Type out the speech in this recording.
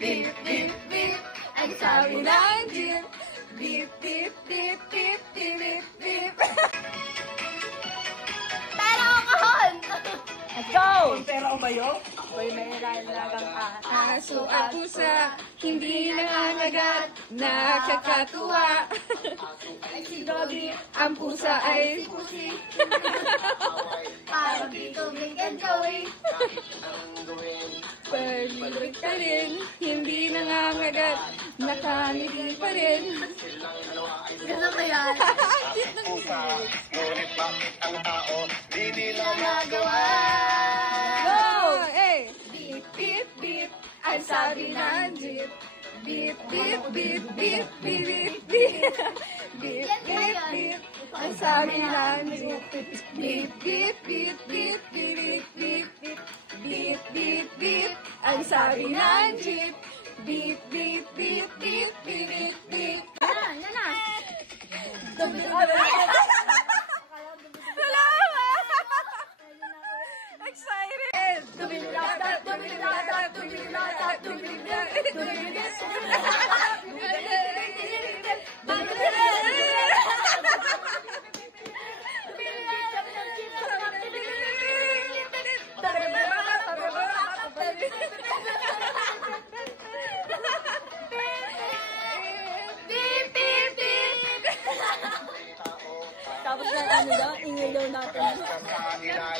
beep, beep, beep. Ang sabi ng jeep. Beep, beep, beep, beep, beep, beep, beep. Pera o kahon! Let's go! Pera o bayo? Ako'y may lalagang aso at pusa, hindi nangangagat, nakakatuwa. Ay si Doggy, ang pusa ay pusi. Parang Tito Big and Joey. Palibig ka rin, hindi nangangagat, nakangiti pa rin. Gusto ko yan. Ngunit bakit ang tao di nila Nagawa. Go! Eh! Beep, beep, beep, ang sabi ng jeep. Beep, beep, beep, beep, beep, beep, beep. Beep, beep, beep, ang sabi ng jeep. Beep, beep, beep, beep, beep, beep, beep. Beep, beep, beep, ang sabi ng jeep. Beep, beep, beep, beep, beep, beep, beep. Yan na. Excited! Tubilata, tubilata, tubilata, tubilata, Tapos na ano daw, ingay daw natin. sa ilalim